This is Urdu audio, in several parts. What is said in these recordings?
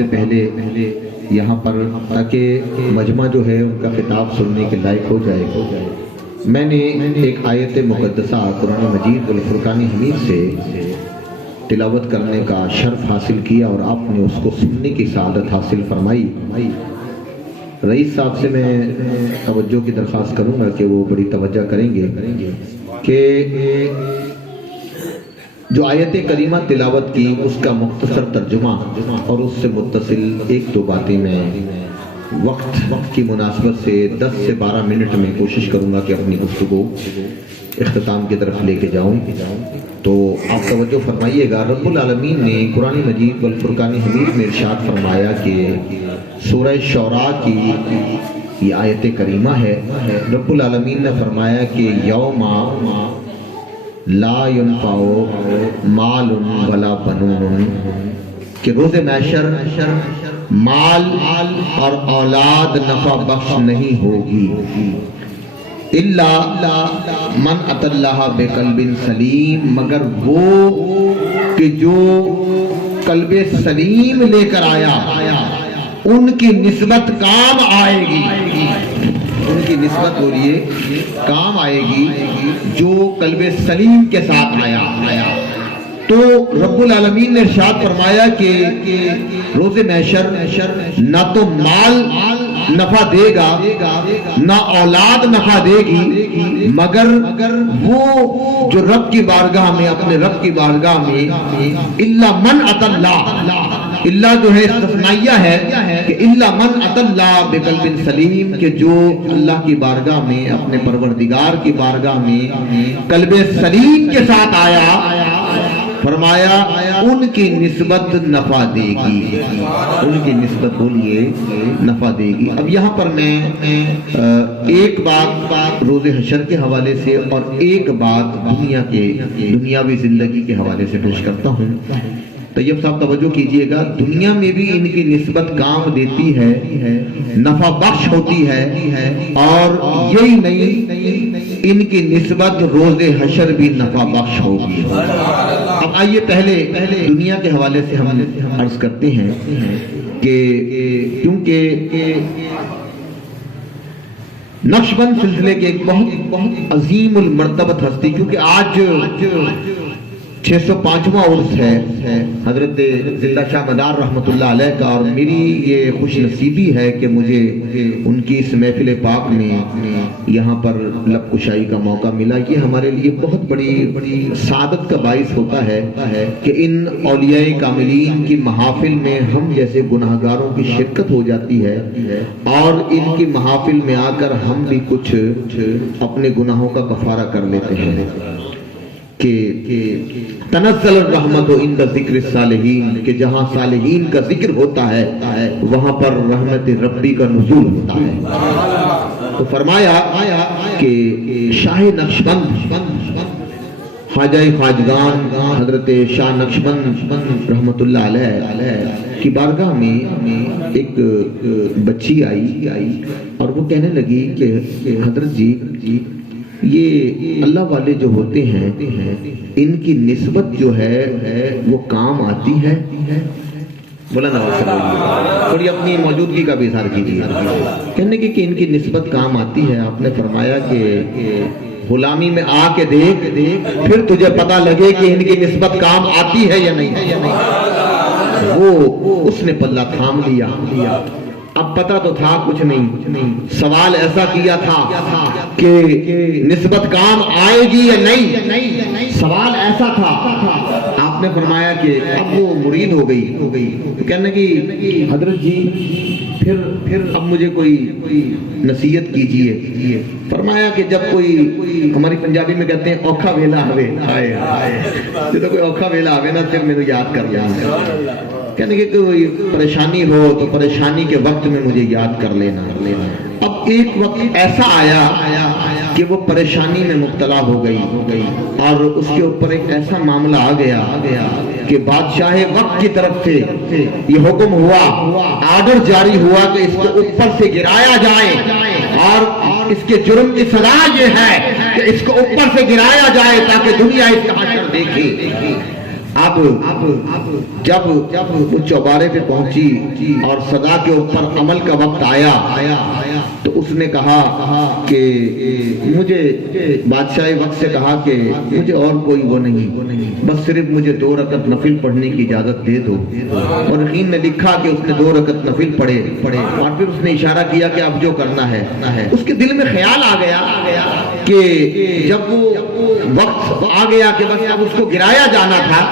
سے پہلے یہاں پر تاکہ مجمع جو ہے ان کا خطاب سننے کے لائق ہو جائے میں نے ایک آیت مقدسہ قرآن مجید والفرقان حمید سے تلاوت کرنے کا شرف حاصل کیا اور آپ نے اس کو سننے کی سعادت حاصل فرمائی۔ رئیس صاحب سے میں توجہ کی درخواست کروں گا کہ وہ بڑی توجہ کریں گے کہ جو آیت کریمہ تلاوت کی اس کا مختصر ترجمہ اور اس سے متصل ایک دو باتیں میں وقت کی مناسبت سے 10 سے 12 منٹ میں کوشش کروں گا کہ اپنی گفتگو اختتام کی طرف لے کے جاؤں۔ تو آپ توجہ فرمائیے گا، رب العالمین نے قرآن مجید والفرقان حمید میں ارشاد فرمایا کہ سورہ شعراء کی یہ آیت کریمہ ہے۔ رب العالمین نے فرمایا کہ یوم لا ينفع مال ولا بنون، کہ روز محشر مال اور اولاد نفع بخش نہیں ہوگی، الا من اتى اللہ بقلب سلیم، مگر وہ کہ جو قلب سلیم لے کر آیا ان کی نسبت کام آئے گی، ان کی نسبت بولیے کام آئے گی جو قلب سلیم کے ساتھ آیا۔ تو رب العالمین نے ارشاد فرمایا کہ روز محشر نہ تو مال نفع دے گا نہ اولاد نفع دے گی، مگر وہ جو رب کی بارگاہ میں اپنے رب کی بارگاہ میں الا من اتى اللہ، اللہ جو ہے استثنائیہ ہے کہ الا من اتى اللہ بقلب سلیم، کہ جو اللہ کی بارگاہ میں اپنے پروردگار کی بارگاہ میں قلب سلیم کے ساتھ آیا، فرمایا ان کی نسبت نفع دے گی، ان کی نسبت بولیے نفع دے گی۔ اب یہاں پر میں ایک بات روز حشر کے حوالے سے اور ایک بات دنیاوی زندگی کے حوالے سے پیش کرتا ہوں۔ طیب صاحب توجہ کیجئے گا، دنیا میں بھی ان کی نسبت کام دیتی ہے، نفع بخش ہوتی ہے، اور یہی نہیں ان کی نسبت روز حشر بھی نفع بخش ہوگی۔ اب آئیے پہلے دنیا کے حوالے سے ہم عرض کرتے ہیں کہ کیونکہ نقشبند سلسلے کے ایک بہت عظیم المرتبت ہستی، کیونکہ آج 605واں عرس ہے حضرت زندہ شاہ مدار رحمت اللہ علیہ کا، اور میری یہ خوش نصیبی ہے کہ مجھے ان کی اس محفل پاک میں یہاں پر لب کشائی کا موقع ملا۔ یہ ہمارے لیے بہت بڑی سعادت کا باعث ہوتا ہے کہ ان اولیاء کاملین کی محافل میں ہم جیسے گناہگاروں کی شرکت ہو جاتی ہے، اور ان کی محافل میں آ کر ہم بھی کچھ اپنے گناہوں کا کفارہ کر لیتے ہیں کہ تنزل الرحمت عند ذکر الصالحین، کہ جہاں صالحین کا ذکر ہوتا ہے وہاں پر رحمت ربی کا نزول ہوتا ہے۔ تو فرمایا کہ شاہ نقشبند خواجہ خواجگان حضرت شاہ نقشبند رحمت اللہ علیہ کی بارگاہ میں ایک بچی آئی اور وہ کہنے لگی کہ حضرت جی یہ اللہ والے جو ہوتے ہیں ان کی نسبت جو ہے وہ کام آتی ہے؟ بولا نا تھوڑی اپنی موجودگی کا بھی اظہار کیجیے۔ کہنے کہ ان کی نسبت کام آتی ہے۔ آپ نے فرمایا کہ غلامی میں آ کے دیکھ پھر تجھے پتہ لگے کہ ان کی نسبت کام آتی ہے یا نہیں۔ وہ اس نے پلہ تھام لیا۔ اب پتہ تو تھا کچھ نہیں، سوال ایسا کیا تھا کہ نسبت کام آئے گی یا نہیں، سوال ایسا تھا۔ آپ نے فرمایا کہ اب وہ مرید ہو گئی، کہنے کی حضرت جی پھر اب مجھے کوئی نصیحت کیجئے۔ فرمایا کہ جب کوئی ہماری پنجابی میں کہتے ہیں اوکھا ویلا ہوئے، جب کوئی اوکھا ویلا ہوئے نا پھر میرے یاد کر لینا، کہنے کہ کوئی پریشانی ہو تو پریشانی کے وقت میں مجھے یاد کر لینا۔ اب ایک وقت ایسا آیا کہ وہ پریشانی میں مبتلا ہو گئی اور اس کے اوپر ایک ایسا معاملہ آ گیا کہ بادشاہ وقت کی طرف سے یہ حکم ہوا، آرڈر جاری ہوا کہ اس کو اوپر سے گرایا جائے، اور اس کے جرم کی سزا یہ ہے کہ اس کو اوپر سے گرایا جائے تاکہ دنیا اس کا حشر دیکھے۔ اب جب وہ چوبارے پہ پہنچی اور سزا کے اوپر عمل کا وقت آیا تو اس نے کہا کہ مجھے بادشاہ وقت سے کہا کہ مجھے اور کوئی وہ نہیں، بس صرف مجھے 2 رکعت نفل پڑھنے کی اجازت دے دو۔ اور یقین نے لکھا کہ اس نے 2 رکعت نفل پڑھے اور پھر اس نے اشارہ کیا کہ اب جو کرنا ہے۔ اس کے دل میں خیال آ گیا کہ جب وہ وقت آ گیا کہ بس اب اس کو گرایا جانا تھا،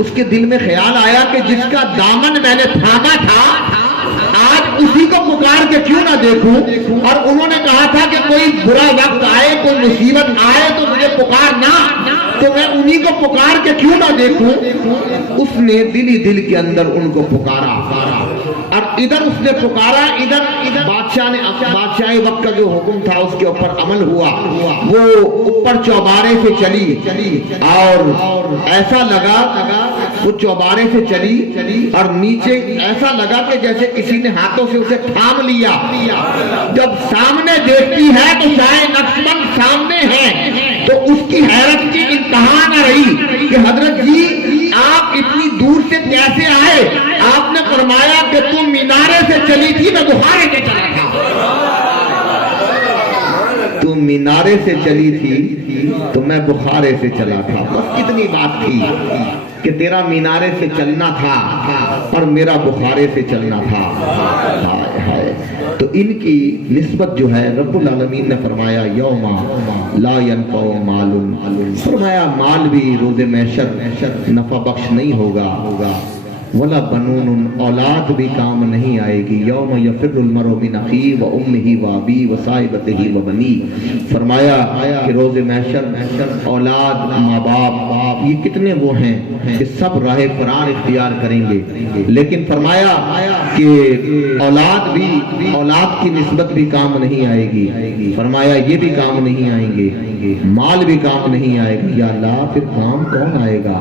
اس کے دل میں خیال آیا کہ جس کا دامن میں نے تھاما تھا آج اسی کو پکار کے کیوں نہ دیکھوں۔ اور انہوں نے کہا تھا کہ کوئی برا وقت آئے، کوئی مصیبت آئے تو مجھے پکارنا، تو میں انہی کو پکار کے کیوں نہ دیکھوں۔ اس نے دل ہی دل کے اندر ان کو پکارا اور ادھر اس نے پکارا، ادھر بادشاہ وقت کا جو حکم تھا اس کے اوپر عمل ہوا۔ وہ اوپر چوبارے سے چلی اور ایسا لگا وہ چوبارے سے چلی اور نیچے ایسا لگا کہ جیسے کسی نے ہاتھوں سے اسے تھام لیا۔ جب سامنے دیکھتی ہے تو شاہ نقشبند سامنے ہے تو اس کی حیرت کی انتہا نہ رہی کہ حضرت جی آپ اتنی دور سے کیسے آئے؟ آپ نے فرمایا کہ تم مینارے سے چلی تھی، میں بخارے سے چلا تھا۔ تم مینارے سے چلی تھی تو میں بخارے سے چلا تھا۔ بس اتنی بات تھی کہ تیرا مینارے سے چلنا تھا اور میرا بخارے سے چلنا تھا۔ ہائے ہائے۔ تو ان کی نسبت جو ہے رب العالمین نے فرمایا یوم لا ينفع مال، فرمایا مال بھی روز محشر نفع بخش نہیں ہوگا، ولا بنون، اولاد بھی کام نہیں آئے گی۔ یوم یفر المرء من اخیہ و امہ و ابیہ و صاحبتہ و بنیہ، فرمایا کہ روز محشر اولاد، ماں باپ، یہ کتنے وہ ہیں کہ سب راہ فرار اختیار کریں گے، لیکن فرمایا کہ اولاد کی نسبت بھی کام نہیں آئے گی، فرمایا یہ بھی کام نہیں آئیں گے، مال بھی کام نہیں آئے گا۔ یا اللہ پھر کام کون آئے گا؟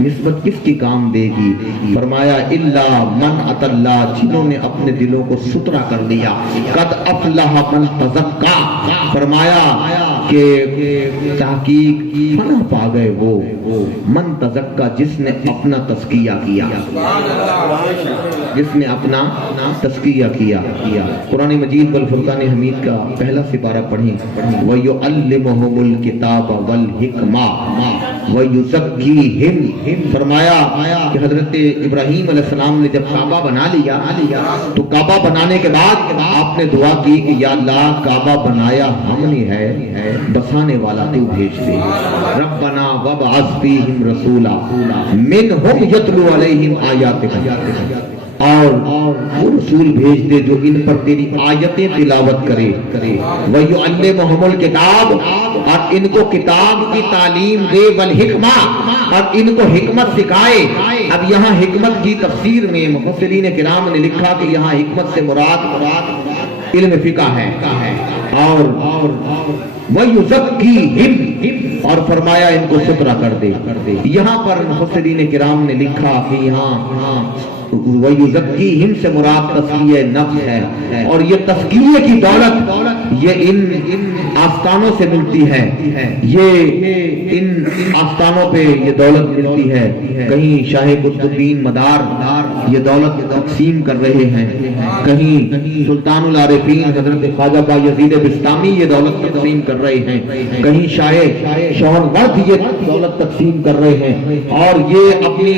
نسبت کس کی کام دے گی؟ فرمایا الا من اتى اللہ، جنہوں نے اپنے دلوں کو ستھرا کر لیا۔ قد افلح من تزکا، فرمایا کہ تحقیق فلاح پا گئے وہ من تزکا جس نے اپنا تزکیہ کیا، جس نے اپنا تزکیہ کیا۔ قرآن مجید والفرقان حمید کا پہلا سپارہ پڑھیں، وَيُعَلِّمُهُمُ الْكِتَابَ وَالْحِكْمَةَ وَيُزَكِّيهِمْ، فرمایا کہ حضرت ابراہیم علیہ السلام نے جب کعبہ بنا لیا تو کعبہ بنانے کے بعد آپ نے دعا کی کہ یا اللہ کعبہ بنایا ہم نے ہے، بسانے والا تو بھیج دے۔ ربنا وابعث فیہم رسولا منہم یتلو علیہم آیاتک، اور وہ رسول بھیج دے جو ان پر تیری آیتیں تلاوت کرے۔ وَيُعَلِّمُهُمُ الْكِتَابَ، اور ان کو کتاب کی تعلیم دے، وَالْحِکْمَةَ، اور ان کو حکمت سکھائے۔ اب یہاں حکمت کی تفسیر میں مفسرین کرام نے لکھا کہ یہاں حکمت سے مراد علم فقہ ہے، اور وَيُزَكِّيهِمْ، اور فرمایا ان کو ستھرا کر دے۔ یہاں پر مفسرین کرام نے لکھا کہ یہاں وَيُزَكِّيهِمْ سے مراد تزکیہ نفس ہے، اور یہ تزکیے کی دولت یہ ان آستانوں سے ملتی ہے، یہ ان آستانوں پہ یہ دولت ملتی ہے۔ کہیں شاہ قطب الدین مدار یہ دولت تقسیم کر رہے ہیں، کہیں سلطان العارفین حضرت خواجہ بایزید بسطامی یہ دولت تقسیم کر رہے ہیں، کہیں شاہ ورد یہ دولت تقسیم کر رہے ہیں، اور یہ اپنی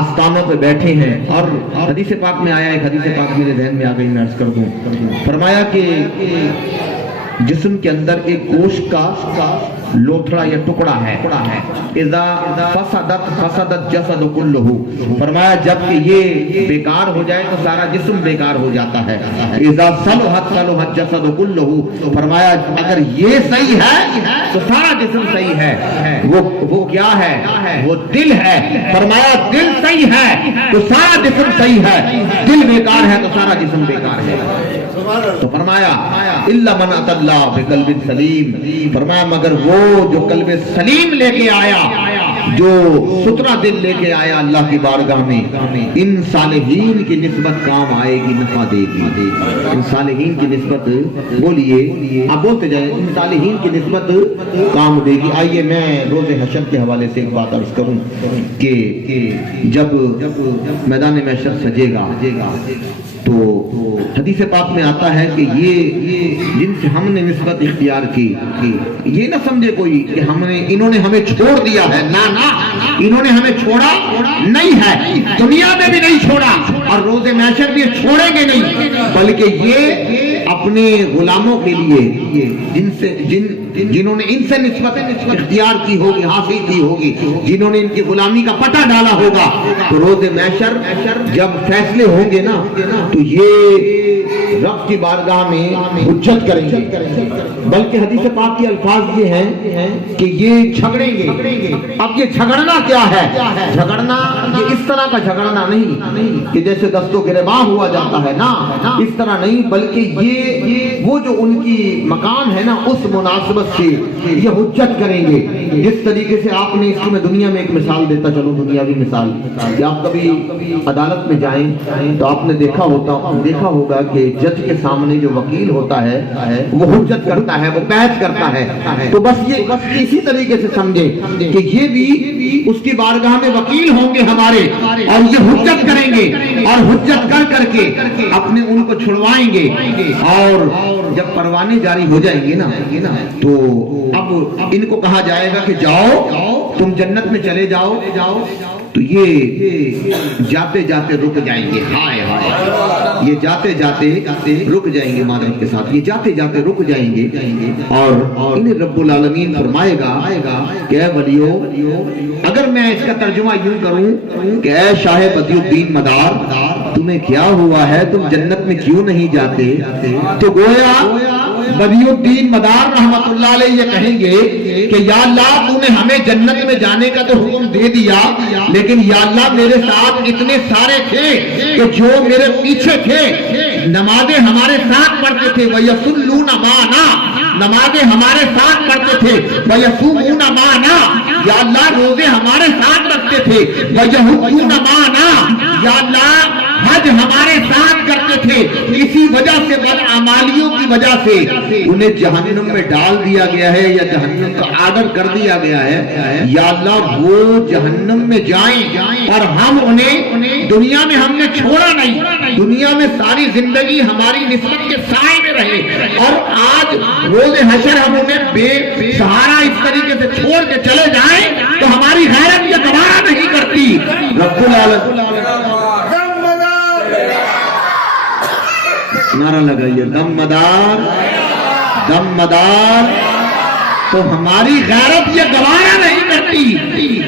آستانوں پہ بیٹھے ہیں۔ اور حدیث پاک میں آیا، ایک حدیث پاک میرے ذہن میں آ گئی، میں عرض کر دوں، فرمایا کہ جسم کے اندر ایک گوشت کا لوتھڑا یا ٹکڑا ہے، اذا فسدت جسد کلہ، فرمایا جب کہ یہ بیکار ہو جائے تو سارا جسم بیکار ہو جاتا ہے۔ اذا صلحت جسد کلہ، فرمایا اگر یہ صحیح ہے تو سارا جسم صحیح ہے۔ وہ کیا ہے؟ وہ دل ہے۔ فرمایا دل صحیح ہے تو سارا جسم صحیح ہے، دل بیکار ہے تو سارا جسم بیکار ہے۔ تو فرمایا الا من اتى الله بقلب سلیم، فرمایا مگر وہ جو قلب سلیم لے کے آیا جو سترا دل لے کے آیا اللہ کی بارگاہ میں، ان صالحین کی نسبت کام آئے گی، نفع دے گی۔ ان صالحین کی نسبت بولیے، آپ بولتے جائیں، ان صالحین کی نسبت کام دے گی۔ آئیے میں روز حشر کے حوالے سے ایک بات عرض کروں کہ جب میدان محشر سجے گا تو حدیث پاک میں آتا ہے کہ یہ جن سے ہم نے نسبت اختیار کی، یہ نہ سمجھے کوئی کہ انہوں نے ہمیں چھوڑ دیا ہے، نہ انہوں نے ہمیں چھوڑا نہیں ہے، دنیا میں بھی نہیں چھوڑا اور روز محشر بھی چھوڑیں گے نہیں، بلکہ یہ اپنے غلاموں کے لیے جنہوں نے ان سے نسبت اختیار کی ہوگی، حاصل کی ہوگی، جنہوں نے ان کی غلامی کا پتہ ڈالا ہوگا، تو روز محشر جب فیصلے ہوں گے نا تو یہ رب کی بارگاہ میں حجت کریں گے، بلکہ حدیث پاک کے الفاظ یہ ہیں کہ یہ جھگڑیں گے۔ اب یہ جھگڑنا کیا ہے؟ جھگڑنا یہ اس طرح کا جھگڑنا نہیں کہ جیسے دست و گریباں ہوا جاتا ہے، نا اس طرح نہیں، بلکہ یہ وہ جو ان کی مقام ہے نا اس مناسبت سے یہ حجت کریں گے۔ جس طریقے سے آپ نے اس کو میں دنیا میں ایک مثال دیتا چلوں، دنیاوی مثال، کہ آپ کبھی عدالت میں جائیں تو آپ نے دیکھا ہوگا کہ جج کے سامنے جو وکیل ہوتا ہے وہ حجت کرتا ہے، وہ بحث کرتا ہے، تو بس یہ اسی طریقے سے سمجھے کہ یہ بھی اس کی بارگاہ میں وکیل ہوں گے ہمارے، اور یہ حجت کریں گے اور حجت کر کے اپنے ان کو چھڑوائیں گے، اور جب پروانے جاری ہو جائیں گے نا تو اب ان کو کہا جائے گا کہ جاؤ تم جنت میں چلے جاؤ، تو یہ جاتے جاتے رک جائیں گے، ہائے ہائے، یہ جاتے جاتے رک جائیں گے، معذرت کے ساتھ یہ جاتے جاتے رک جائیں گے، اور انہیں رب العالمین فرمائے گا کہ اے ولیو، اگر میں اس کا ترجمہ یوں کروں کہ اے شاہ بدی الدین مدار، تمہیں کیا ہوا ہے، تم جنت میں کیوں نہیں جاتے، تو گویا بدی الدین مدار رحمت اللہ علیہ یہ کہیں گے کہ یا اللہ تو نے ہمیں جنت میں جانے کا تو حکم دے دیا، لیکن یا اللہ میرے ساتھ اتنے سارے تھے کہ جو میرے پیچھے تھے، نمازیں ہمارے ساتھ پڑھتے تھے، وَيَصُلُّونَ مَعَنَا، نمازیں ہمارے ساتھ پڑھتے تھے، وَيَصُومُونَ مَعَنَا، یا اللہ روزے ہمارے ساتھ رکھتے تھے، وَيَحُجُّونَ مَعَنَا، یا اللہ حج ہمارے ساتھ کرتے تھے، اسی وجہ سے بدعمالیوں کی وجہ سے انہیں جہنم میں ڈال دیا گیا ہے، یا جہنم کا آرڈر کر دیا گیا ہے، یا اللہ وہ جہنم میں جائیں اور ہم انہیں دنیا میں ہم نے چھوڑا نہیں، دنیا میں ساری زندگی ہماری نسبت کے سائے میں رہے، اور آج روز حشر ہم انہیں بے سہارا اس طریقے سے چھوڑ کے چلے جائیں تو ہماری غیرت یہ گوارا نہیں کرتی۔ رب العالمین نعرہ لگائیے، دم مدار، تو ہماری غیرت یہ گوارا نہیں کرتی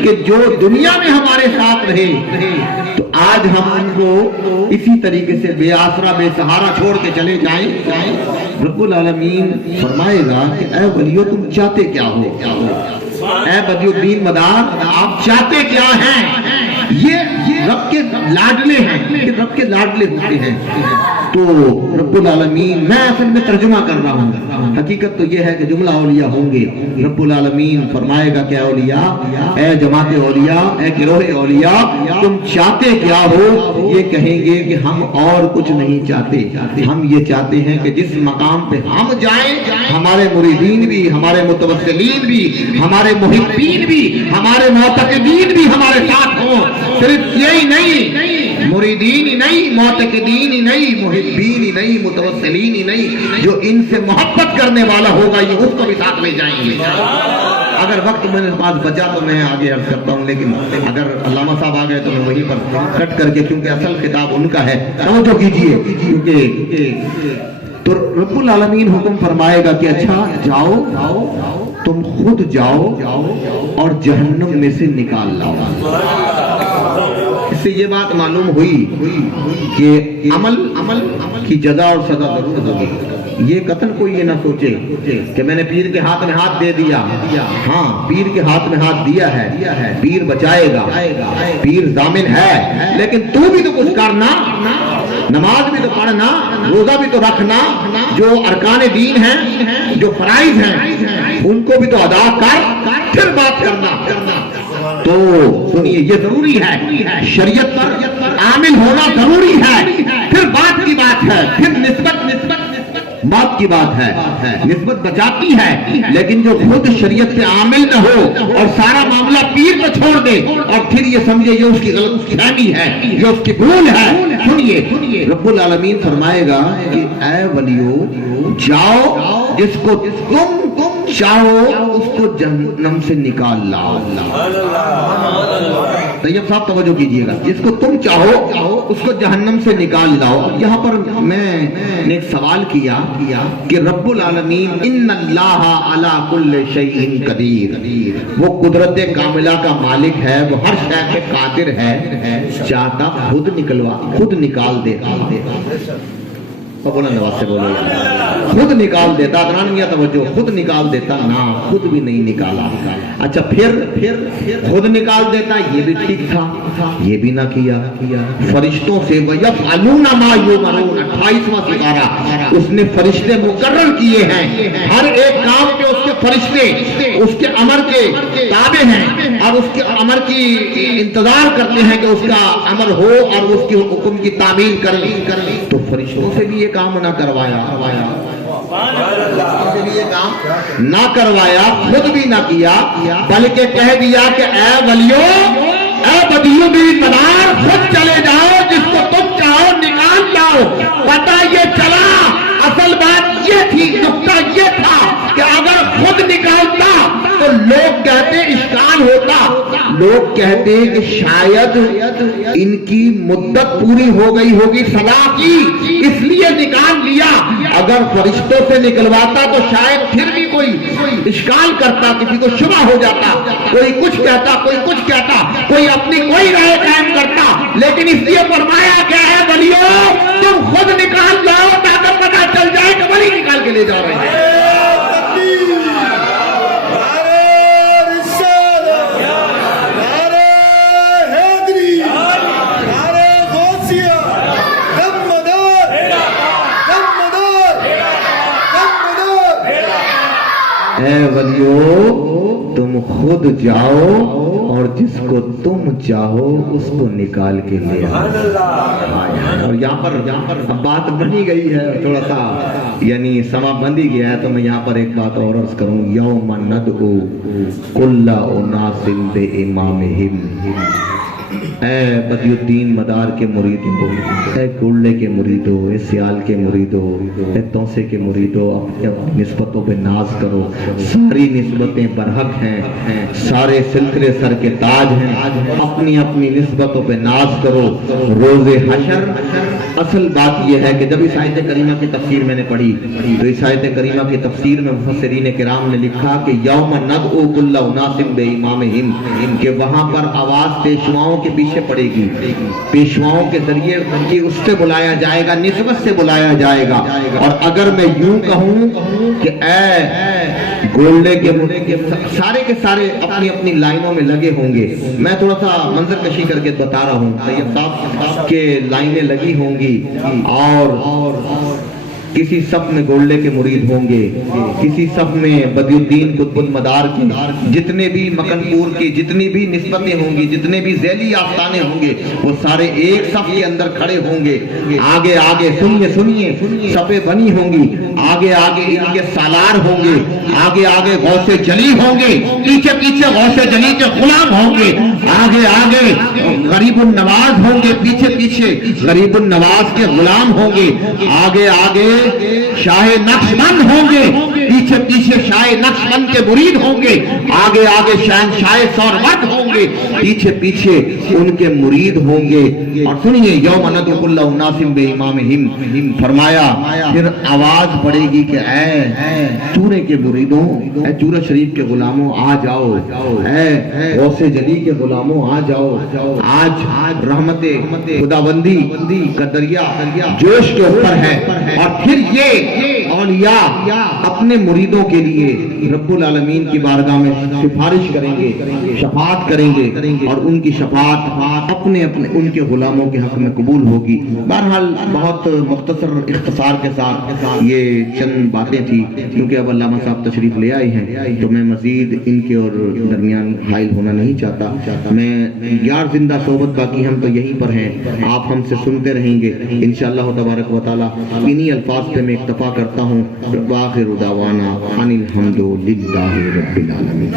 کہ جو دنیا میں ہمارے ساتھ رہے، تو آج ہم ان کو اسی طریقے سے بے آسرا بے سہارا چھوڑ کے چلے جائیں۔ رب العالمین فرمائے گا کہ اے ولیو تم چاہتے کیا ہو، اے بدی الدین مدار آپ چاہتے کیا ہیں؟ یہ رب کے لاڈلے ہیں، یہ رب کے لاڈلے ہوتے ہیں۔ تو رب العالمین، میں اصل میں ترجمہ کر رہا ہوں، حقیقت تو یہ ہے کہ جملہ اولیاء ہوں گے۔ رب العالمین فرمائے گا کہ اولیاء، اے جماعت اولیاء، اے گروہ اولیاء، تم چاہتے کیا ہو؟ یہ کہیں گے کہ ہم اور کچھ نہیں چاہتے، ہم یہ چاہتے ہیں کہ جس مقام پہ ہم جائیں ہمارے مریدین بھی، ہمارے متوسلین بھی، ہمارے محبین بھی، ہمارے معتقدین بھی ہمارے ساتھ ہوں۔ صرف یہی نہیں، مریدین ہی نہیں، معتقدین ہی نہیں، محبین ہی نہیں، متوسلین ہی نہیں، جو ان سے محبت کرنے والا ہوگا یہ اس کو بھی ساتھ لے جائیں گے۔ اگر وقت میرے پاس بچا تو میں آگے عرض کرتا ہوں، لیکن اگر علامہ صاحب آ گئے تو میں وہیں پر کٹ کر کے، کیونکہ اصل خطاب ان کا ہے، توجہ کیجیے، کیونکہ تو رب العالمین حکم فرمائے گا کہ اچھا جاؤ، تم خود جاؤ اور جہنم میں سے نکال لاؤ۔ اس سے یہ بات معلوم ہوئی کہ عمل کی جزا اور سزا ضرور ہوگی۔ یہ قطن کوئی یہ نہ سوچے کہ میں نے پیر کے ہاتھ میں ہاتھ دے دیا، ہاں پیر کے ہاتھ میں ہاتھ دیا ہے، پیر بچائے گا، پیر ضامن ہے، لیکن تو بھی تو کچھ کرنا، نماز بھی تو پڑھنا، روزہ بھی تو رکھنا، جو ارکان دین ہیں، جو فرائض ہیں ان کو بھی تو ادا کر، پھر بات کرنا۔ تو سنیے یہ ضروری ہے، شریعت پر عامل ہونا ضروری ہے. پھر بات کی بات ہے، پھر نسبت بات کی بات ہے، نسبت بچاتی ہے، لیکن جو خود شریعت سے عامل نہ ہو اور سارا معاملہ پیر پہ چھوڑ دے اور پھر یہ سمجھے یہ اس کی غلط فہمی ہے، یہ اس کی بھول ہے. سنیے رب العالمین فرمائے گا کہ اے ولیو جاؤ جس کو تم چاہو اس کو جہنم سے نکال لاؤ. طیب صاحب توجہ کیجئے گا، جس کو تم چاہو اس کو جہنم سے نکال لاؤ. یہاں پر میں نے ایک سوال کیا کہ رب العالمین ان اللہ علی کل شیء قدیر، وہ قدرت کاملہ کا مالک ہے، وہ ہر شے پہ قادر ہے، چاہتا خود نکال دیتا. بولا نواز سے بولو خود نکال دیتا. درانیہ توجہ، خود نکال دیتا نا، خود بھی نہیں نکالا. اچھا پھر خود نکال دیتا، یہ بھی ٹھیک تھا، یہ بھی نہ کیا. فرشتوں سے وَيَفْعَلُونَ مَا يُؤْمَرُونَ 28واں سپارہ، اس نے فرشتے مقرر کیے ہیں، ہر ایک کام پہ اس کے فرشتے اس کے امر کے تابع ہیں اور اس کے امر کی انتظار کرتے ہیں کہ اس کا امر ہو اور اس کے حکم کی تعمیل کریں. تو فرشتوں سے بھی یہ کام نہ کروایا، نہ کروایا، خود بھی نہ کیا، بلکہ کہہ دیا کہ اے ولیو، اے بدیو میری مدار، خود چلے جاؤ، جس کو تم چاہو نکال لاؤ. پتہ یہ چلا، اصل بات یہ تھی، نقطہ یہ تھا کہ اگر خود نکالتا تو لوگ کہتے اشکال ہوتا، لوگ کہتے کہ شاید ان کی مدت پوری ہو گئی ہوگی سزا کی، اس لیے نکال لیا. اگر فرشتوں سے نکلواتا تو شاید پھر بھی کوئی اشکال کرتا، کسی کو شبہ ہو جاتا، کوئی کچھ کہتا، کوئی کچھ کہتا، کوئی اپنی کوئی رائے قائم کرتا. لیکن اس لیے فرمایا کیا ہے، ولیو تم خود نکال لاؤ تاکہ پتہ چل جائے کہ ولی نکال کے لے جا رہے ہیں. اے ولیو تم خود جاؤ اور جس کو تم چاہو اس کو نکال کے لے آؤ. اور یہاں پر بات بنی گئی ہے، تھوڑا سا یعنی سما بندی گیا ہے، تو میں یہاں پر ایک بات اور عرض کروں. یوم ندعو کل اناس بامامہم. اے بدی الدین مدار کے مریدوں، اے گولڈے کے مریدوں، اے سیال کے مریدوں، اے توسے کے مریدوں، اپنی نسبتوں پہ ناز کرو. ساری نسبتیں برحق ہیں، سارے سلسلے سر کے تاج ہیں، اپنی اپنی نسبتوں پہ ناز کرو. روز حشر اصل بات یہ ہے کہ جب اس آیت کریمہ کی تفسیر میں نے پڑھی تو اس آیت کریمہ کی تفسیر میں مفسرین کرام نے لکھا کہ یوم ندعو کل اناس بامامہم، کہ وہاں پر آواز پیشواؤں کے پیچھے پڑے گی، پیشواؤں کے ذریعے ان کی اس سے بلایا جائے گا، نسبت سے بلایا جائے گا. اور اگر میں یوں کہوں کہ اے گولڈے کے سارے کے سارے اپنی اپنی لائنوں میں لگے ہوں گے. میں تھوڑا سا منظر کشی کر کے بتا رہا ہوں. طیب صاحب کے لائنیں لگی ہوں گی اور کسی صف میں گولڈے کے مرید ہوں گے، کسی صف میں بدی الدین قطب المدار کی، جتنے بھی مکن پور کی جتنی بھی نسبتیں ہوں گی، جتنے بھی ذیلی آستانے ہوں گے، وہ سارے ایک صف کے اندر کھڑے ہوں گے. آگے آگے سنیے صفیں بنی ہوں گی، آگے آگے ان کے سالار ہوں گے، آگے آگے غوث جلی ہوں گے، پیچھے پیچھے غوث جلی کے غلام ہوں گے، آگے آگے غریب النواز ہوں گے، پیچھے پیچھے غریب النواز کے غلام ہوں گے، آگے آگے شاہ نقشبند ہوں گے، پیچھے پیچھے شاہ نقشبند کے مرید ہوں گے، آگے آگے شاہ سورمت ہوں گے، پیچھے پیچھے ان کے مرید ہوں گے. اور سنیے یوم ندعو کل اناس بامامہم، فرمایا پھر آواز پڑے گی کہ اے چورے کے مریدوں، اے چورہ شریف کے غلاموں آ جاؤ، اے غوث جلی کے غلاموں آ جاؤ. آج رحمت خداوندی کا دریا جوش کے اوپر ہے. اور پھر پھر یہ اولیاء اپنے مریدوں کے لیے رب العالمین کی بارگاہ میں سفارش کریں گے، شفاعت کریں گے، اور ان کی شفاعت اپنے ان کے غلاموں کے حق میں قبول ہوگی۔ بہرحال بہت مختصر اختصار کے ساتھ یہ چند باتیں تھی، کیونکہ اب علامہ صاحب تشریف لے آئے ہیں تو میں مزید ان کے اور درمیان حائل ہونا نہیں چاہتا۔ میں یار زندہ صحبت باقی ہم تو یہیں پر ہیں، آپ ہم سے سنتے رہیں گے انشاءاللہ تبارک و تعالی۔ انہی الفاظ پہ میں اکتفا کرتا ہوں۔ وآخر دعوانا ان الحمد للہ رب العالمین۔